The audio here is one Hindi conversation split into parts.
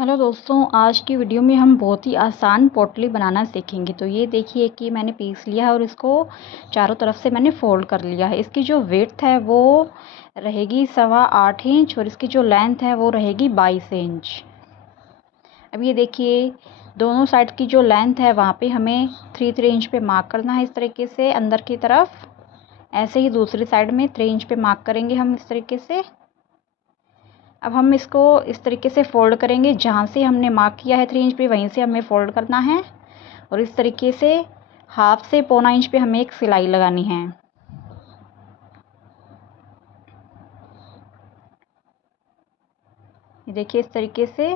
हेलो दोस्तों, आज की वीडियो में हम बहुत ही आसान पोटली बनाना सीखेंगे। तो ये देखिए कि मैंने पीस लिया है और इसको चारों तरफ से मैंने फ़ोल्ड कर लिया है। इसकी जो विड्थ है वो रहेगी 8.25 इंच और इसकी जो लेंथ है वो रहेगी 22 इंच। अब ये देखिए दोनों साइड की जो लेंथ है वहाँ पे हमें 3 इंच पे मार्क करना है इस तरीके से अंदर की तरफ। ऐसे ही दूसरी साइड में 3 इंच पे मार्क करेंगे हम इस तरीके से। अब हम इसको इस तरीके से फ़ोल्ड करेंगे, जहाँ से हमने मार्क किया है 3 इंच पे वहीं से हमें फ़ोल्ड करना है और इस तरीके से हाफ से पौना इंच पे हमें एक सिलाई लगानी है। ये देखिए इस तरीके से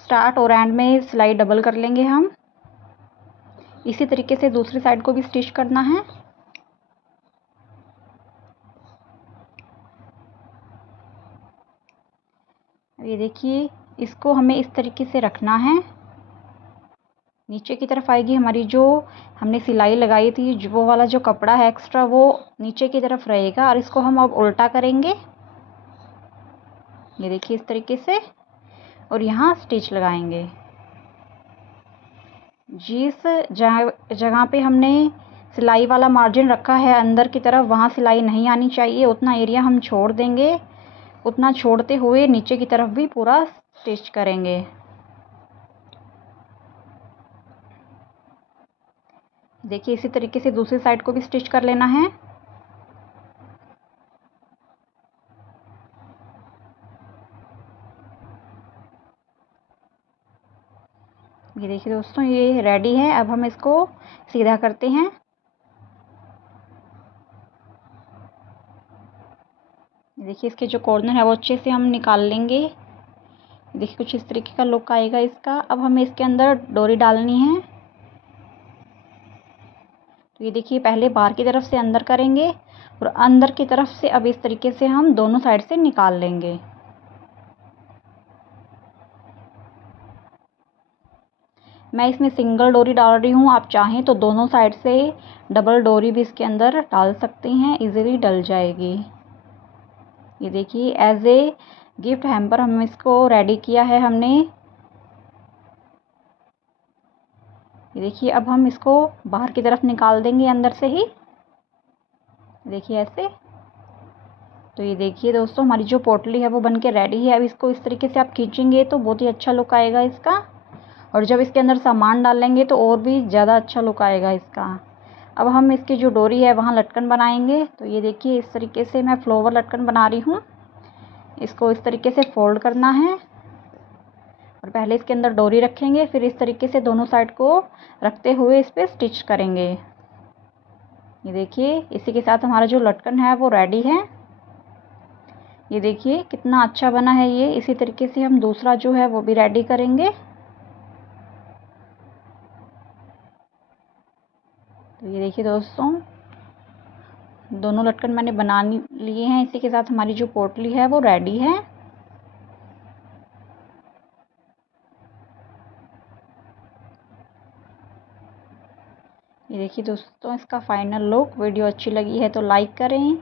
स्टार्ट और एंड में सिलाई डबल कर लेंगे हम। इसी तरीके से दूसरी साइड को भी स्टिच करना है। ये देखिए इसको हमें इस तरीके से रखना है। नीचे की तरफ आएगी हमारी जो हमने सिलाई लगाई थी, जो वो वाला जो कपड़ा है एक्स्ट्रा वो नीचे की तरफ रहेगा और इसको हम अब उल्टा करेंगे। ये देखिए इस तरीके से और यहाँ स्टिच लगाएंगे। जिस जगह पे हमने सिलाई वाला मार्जिन रखा है अंदर की तरफ, वहाँ सिलाई नहीं आनी चाहिए। उतना एरिया हम छोड़ देंगे। उतना छोड़ते हुए नीचे की तरफ भी पूरा स्टिच करेंगे। देखिए इसी तरीके से दूसरी साइड को भी स्टिच कर लेना है। ये देखिए दोस्तों ये रेडी है। अब हम इसको सीधा करते हैं। देखिए इसके जो कॉर्नर है वो अच्छे से हम निकाल लेंगे। देखिए कुछ इस तरीके का लुक आएगा इसका। अब हमें इसके अंदर डोरी डालनी है। तो ये देखिए पहले बाहर की तरफ से अंदर करेंगे और अंदर की तरफ से अब इस तरीके से हम दोनों साइड से निकाल लेंगे। मैं इसमें सिंगल डोरी डाल रही हूँ, आप चाहें तो दोनों साइड से डबल डोरी भी इसके अंदर डाल सकते हैं, इजीली डल जाएगी। ये देखिए एज ए गिफ्ट हैम्पर हम इसको रेडी किया है हमने। ये देखिए अब हम इसको बाहर की तरफ निकाल देंगे अंदर से ही। देखिए ऐसे। तो ये देखिए दोस्तों हमारी जो पोटली है वो बनके रेडी है। अब इसको इस तरीके से आप खींचेंगे तो बहुत ही अच्छा लुक आएगा इसका, और जब इसके अंदर सामान डालेंगे तो और भी ज़्यादा अच्छा लुक आएगा इसका। अब हम इसकी जो डोरी है वहाँ लटकन बनाएंगे। तो ये देखिए इस तरीके से मैं फ्लावर लटकन बना रही हूँ। इसको इस तरीके से फोल्ड करना है और पहले इसके अंदर डोरी रखेंगे, फिर इस तरीके से दोनों साइड को रखते हुए इस पर स्टिच करेंगे। ये देखिए इसी के साथ हमारा जो लटकन है वो रेडी है। ये देखिए कितना अच्छा बना है ये। इसी तरीके से हम दूसरा जो है वो भी रेडी करेंगे। तो ये देखिए दोस्तों दोनों लटकन मैंने बना लिए हैं। इसी के साथ हमारी जो पोटली है वो रेडी है। ये देखिए दोस्तों इसका फाइनल लुक। वीडियो अच्छी लगी है तो लाइक करें।